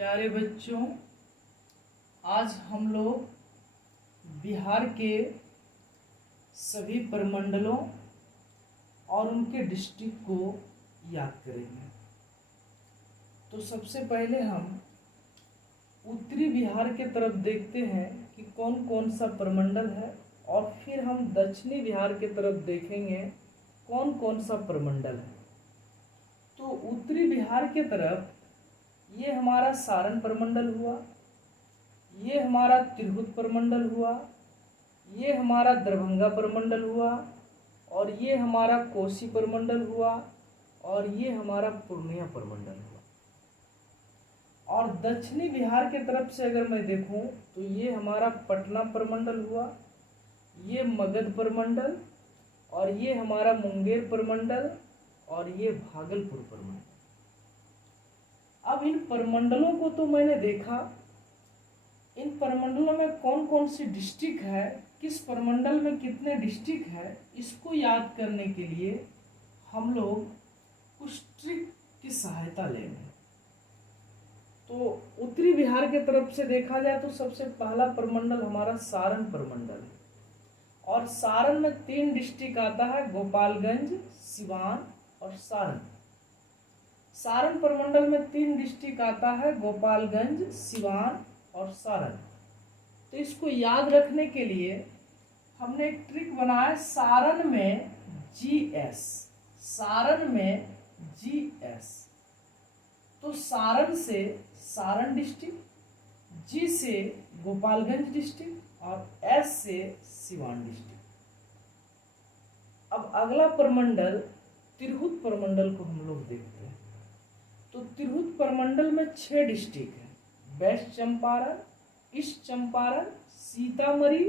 प्यारे बच्चों, आज हम लोग बिहार के सभी प्रमंडलों और उनके डिस्ट्रिक्ट को याद करेंगे। तो सबसे पहले हम उत्तरी बिहार के तरफ देखते हैं कि कौन कौन सा प्रमंडल है, और फिर हम दक्षिणी बिहार के तरफ देखेंगे कौन कौन सा प्रमंडल है। तो उत्तरी बिहार के तरफ ये हमारा सारण प्रमंडल हुआ, ये हमारा तिरहुत प्रमंडल हुआ, ये हमारा दरभंगा प्रमंडल हुआ, और ये हमारा कोसी प्रमंडल हुआ, और ये हमारा पूर्णिया प्रमंडल हुआ। और दक्षिणी बिहार के तरफ से अगर मैं देखूं तो ये हमारा पटना प्रमंडल हुआ, ये मगध प्रमंडल, और ये हमारा मुंगेर प्रमंडल, और ये भागलपुर प्रमंडल। अब इन प्रमंडलों को तो मैंने देखा, इन प्रमंडलों में कौन कौन सी डिस्ट्रिक्ट है, किस प्रमंडल में कितने डिस्ट्रिक्ट है, इसको याद करने के लिए हम लोग कुछ ट्रिक की सहायता लेंगे। तो उत्तरी बिहार के तरफ से देखा जाए तो सबसे पहला प्रमंडल हमारा सारण प्रमंडल है, और सारण में 3 डिस्ट्रिक्ट आता है, गोपालगंज, सिवान और सारण। सारण प्रमंडल में 3 डिस्ट्रिक्ट आता है, गोपालगंज, सिवान और सारण। तो इसको याद रखने के लिए हमने एक ट्रिक बनाया, सारण में जीएस, सारण में जीएस। तो सारण से सारण डिस्ट्रिक्ट, जी से गोपालगंज डिस्ट्रिक्ट, और एस से सिवान डिस्ट्रिक्ट। अब अगला प्रमंडल तिरहुत प्रमंडल को हम लोग देखते हैं। तो तिरहुत प्रमंडल में 6 डिस्ट्रिक्ट है, वेस्ट चंपारण, ईस्ट चंपारण, सीतामढ़ी,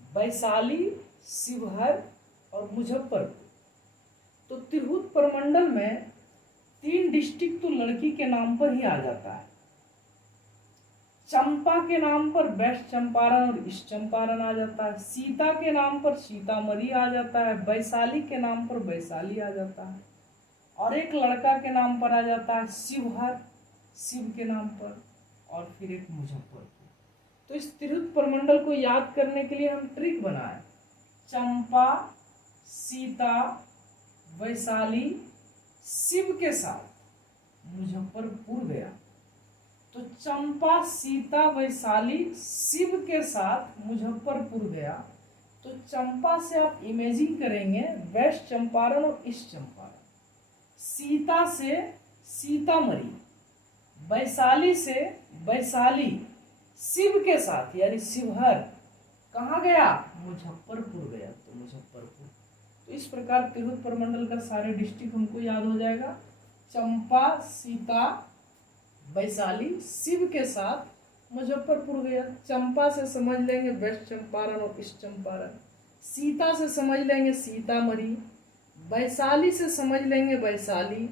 वैशाली, शिवहर और मुजफ्फरपुर। तो तिरहुत प्रमंडल में 3 डिस्ट्रिक्ट तो लड़की के नाम पर ही आ जाता है। चंपा के नाम पर वेस्ट चंपारण और ईस्ट चंपारण आ जाता है, सीता के नाम पर सीतामढ़ी आ जाता है, वैशाली के नाम पर वैशाली आ जाता है, और एक लड़का के नाम पर आ जाता है शिवहर, शिव के नाम पर, और फिर एक मुजफ्फरपुर। तो इस तिरहुत प्रमंडल को याद करने के लिए हम ट्रिक बनाए, चंपा, सीता, वैशाली, शिव के साथ मुजफ्फरपुर गया। तो चंपा, सीता, वैशाली, शिव के साथ मुजफ्फरपुर गया। तो चंपा से आप इमेजिन करेंगे वेस्ट चंपारण और ईस्ट चंपारण, सीता से सीतामढ़ी, वैशाली से वैशाली, शिव के साथ यानी शिवहर कहाँ गया, मुजफ्फरपुर गया। तो मुजफ्फरपुर। तो इस प्रकार तिरहुत प्रमंडल का सारे डिस्ट्रिक्ट हमको याद हो जाएगा, चंपा, सीता, वैशाली, शिव के साथ मुजफ्फरपुर गया। चंपा से समझ लेंगे वेस्ट चंपारण और ईस्ट चंपारण, सीता से समझ लेंगे सीतामढ़ी, वैशाली से समझ लेंगे वैशाली,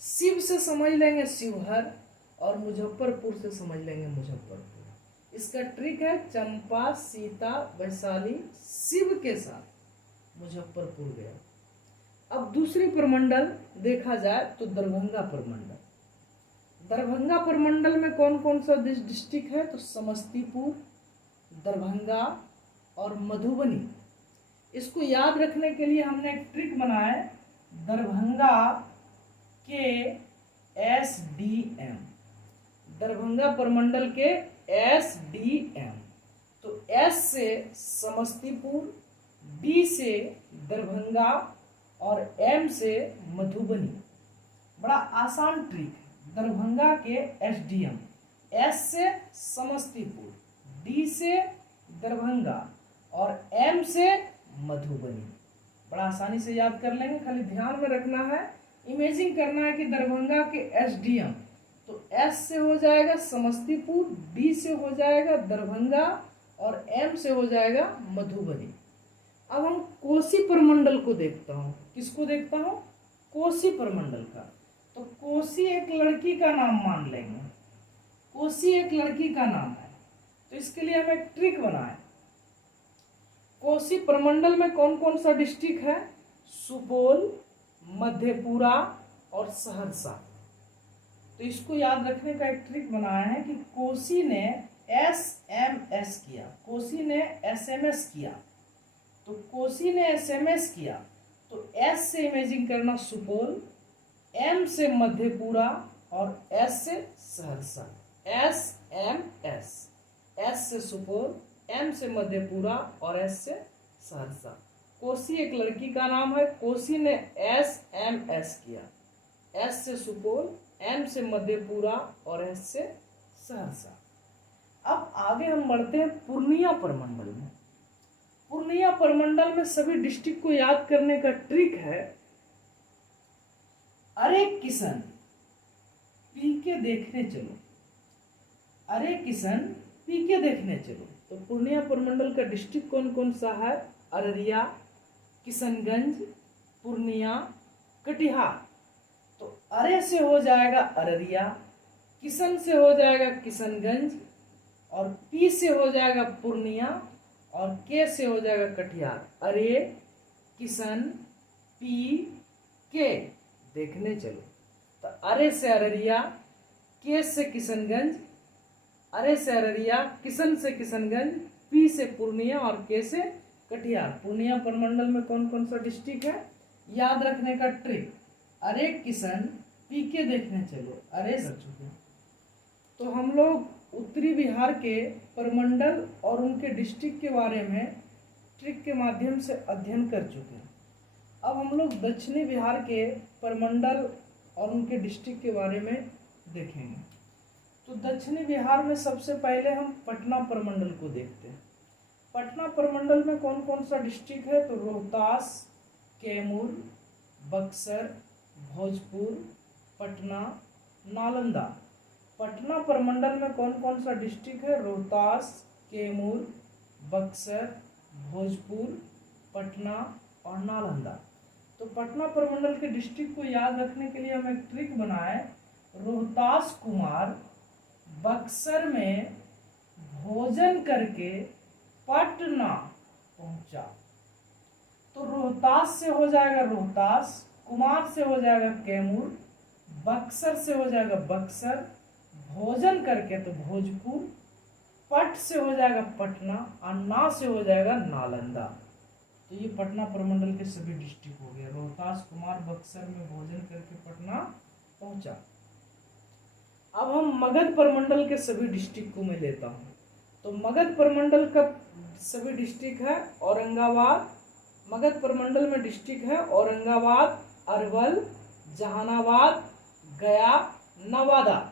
शिव से समझ लेंगे शिवहर, और मुजफ्फरपुर से समझ लेंगे मुजफ्फरपुर। इसका ट्रिक है चंपा, सीता, वैशाली, शिव के साथ मुजफ्फरपुर गया। अब दूसरी प्रमंडल देखा जाए तो दरभंगा प्रमंडल। दरभंगा प्रमंडल में कौन कौन सा डिस्ट्रिक्ट है, तो समस्तीपुर, दरभंगा और मधुबनी। इसको याद रखने के लिए हमने एक ट्रिक बनाया, दरभंगा के एसडीएम, दरभंगा प्रमंडल के एसडीएम। तो एस से समस्तीपुर, डी से दरभंगा और एम से मधुबनी। बड़ा आसान ट्रिक है, दरभंगा के एसडीएम, एस से समस्तीपुर, डी से दरभंगा और एम से मधुबनी। बड़ा आसानी से याद कर लेंगे, खाली ध्यान में रखना है, इमेजिन करना है कि दरभंगा के एसडीएम, तो एस से हो जाएगा समस्तीपुर, डी से हो जाएगा दरभंगा और एम से हो जाएगा मधुबनी। अब हम कोसी प्रमंडल को देखता हूँ, किसको देखता हूँ, कोसी प्रमंडल का। तो कोसी एक लड़की का नाम मान लेंगे, कोसी एक लड़की का नाम है। तो इसके लिए हम एक ट्रिक बनाए, कोसी प्रमंडल में कौन कौन सा डिस्ट्रिक्ट है, सुपौल, मधेपुरा और सहरसा। तो इसको याद रखने का एक ट्रिक बनाया है कि कोसी ने SMS किया, कोसी ने SMS किया, तो कोसी ने SMS किया तो S से इमेजिंग करना सुपौल, M से मधेपुरा और S से सहरसा। SMS, S से सुपौल, M से मधेपुरा और S से सहरसा। कोसी एक लड़की का नाम है, कोसी ने SMS किया, S से सुपौल, M से मधेपुरा और S से सहरसा। अब आगे हम बढ़ते हैं पूर्णिया प्रमंडल में। पूर्णिया प्रमंडल में सभी डिस्ट्रिक्ट को याद करने का ट्रिक है, अरे किशन पी के देखने चलो, अरे किशन पी के देखने चलो। तो पूर्णिया प्रमंडल का डिस्ट्रिक्ट कौन कौन सा है? अररिया, किशनगंज, पूर्णिया, कटिहार। तो अरे से हो जाएगा अररिया, किशन से हो जाएगा किशनगंज और पी से हो जाएगा पूर्णिया और के से हो जाएगा कटिहार। अरे किशन पी के देखने चलो। तो अरे से अररिया, के से किशनगंज, अरे से अररिया, किशन से किशनगंज, पी से पूर्णिया और के से कटिहार। पूर्णिया प्रमंडल में कौन कौन सा डिस्ट्रिक्ट है याद रखने का ट्रिक, अरे किशन पी के देखने चलो, अरे कर चुके। तो हम लोग उत्तरी बिहार के प्रमंडल और उनके डिस्ट्रिक्ट के बारे में ट्रिक के माध्यम से अध्ययन कर चुके हैं। अब हम लोग दक्षिणी बिहार के प्रमंडल और उनके डिस्ट्रिक्ट के बारे में देखेंगे। तो दक्षिणी बिहार में सबसे पहले हम पटना प्रमंडल को देखते हैं। पटना प्रमंडल में कौन कौन सा डिस्ट्रिक्ट है? तो रोहतास, कैमूर, बक्सर, भोजपुर, पटना, नालंदा। पटना प्रमंडल में कौन कौन सा डिस्ट्रिक्ट है? रोहतास, कैमूर, बक्सर, भोजपुर, पटना और नालंदा। तो पटना प्रमंडल के डिस्ट्रिक्ट को याद रखने के लिए हम एक ट्रिक बनाए, रोहतास कुमार बक्सर में भोजन करके पटना पहुंचा। तो रोहतास से हो जाएगा रोहतास, कुमार से हो जाएगा कैमूर, बक्सर से हो जाएगा बक्सर, भोजन करके तो भोजपुर, पट से हो जाएगा पटना और ना से हो जाएगा नालंदा। तो ये पटना प्रमंडल के सभी डिस्ट्रिक्ट हो गए। रोहतास कुमार बक्सर में भोजन करके पटना पहुंचा। अब हम मगध प्रमंडल के सभी डिस्ट्रिक्ट को मैं लेता हूं। तो मगध प्रमंडल का सभी डिस्ट्रिक्ट है औरंगाबाद, मगध प्रमंडल में डिस्ट्रिक्ट है औरंगाबाद, अरवल, जहानाबाद, गया, नवादा।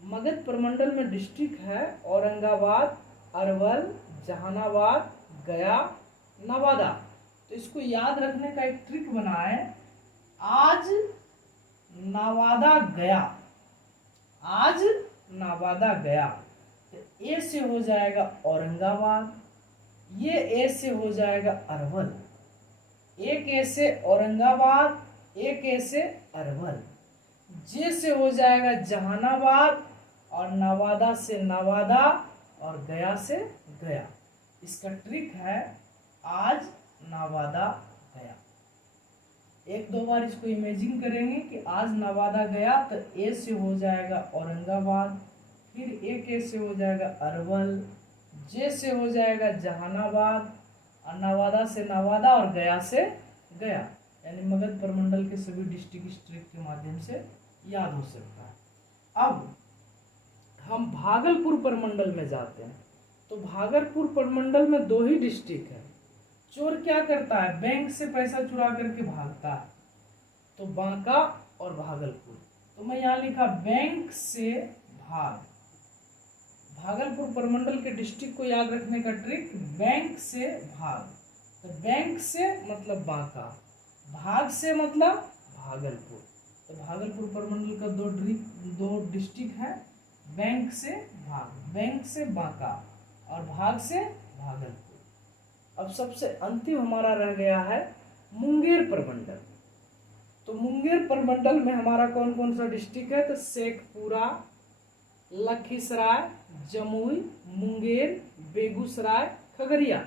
मगध प्रमंडल में डिस्ट्रिक्ट है औरंगाबाद, अरवल, जहानाबाद, गया, नवादा। तो इसको याद रखने का एक ट्रिक बनाए, आज नवादा गया, आज नवादा गया। तो ए से हो जाएगा औरंगाबाद, ये ए से हो जाएगा अरवल, एक ए से औरंगाबाद, एक ए से अरवल, जे से हो जाएगा जहानाबाद और नवादा से नवादा और गया से गया। इसका ट्रिक है आज नवादा गया। एक दो बार इसको इमेजिन करेंगे कि आज नवादा गया, तो ए से हो जाएगा औरंगाबाद, फिर एक ए से हो जाएगा अरवल, जे से हो जाएगा जहानाबाद और नवादा से नवादा और गया से गया। यानी मगध प्रमंडल के सभी डिस्ट्रिक्ट इस ट्रिक के माध्यम से याद हो सकता है। अब हम भागलपुर प्रमंडल में जाते हैं। तो भागलपुर प्रमंडल में दो ही डिस्ट्रिक्ट है। चोर क्या करता है? बैंक से पैसा चुरा करके भागता है। तो बांका और भागलपुर। तो मैं यहाँ लिखा बैंक से भाग। भागलपुर प्रमंडल के डिस्ट्रिक्ट को याद रखने का ट्रिक, बैंक से भाग। तो बैंक से मतलब बांका, भाग से मतलब भागलपुर। तो भागलपुर प्रमंडल का दो डिस्ट्रिक्ट है, बैंक से भाग, बैंक से बांका और भाग से भागलपुर। अब सबसे अंतिम हमारा रह गया है मुंगेर प्रमंडल। तो मुंगेर प्रमंडल में हमारा कौन कौन सा डिस्ट्रिक्ट है? तो शेखपुरा, लखीसराय, जमुई, मुंगेर, बेगूसराय, खगड़िया।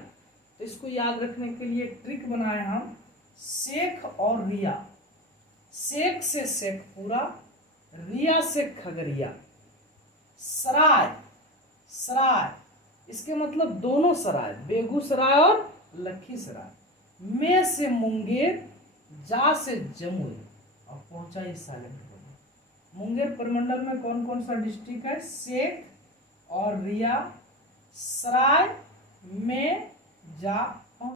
तो इसको याद रखने के लिए ट्रिक बनाए हम, शेख और रिया। शेख से शेखपुरा, रिया से खगड़िया, सराय, सराय इसके मतलब दोनों सराय, बेगूसराय और लखीसराय। में से मुंगेर, जा से जमुई और पहुंचा ये साइलेंट। मुंगेर प्रमंडल में कौन कौन सा डिस्ट्रिक्ट है? सेठ और रिया, सराय, में, जा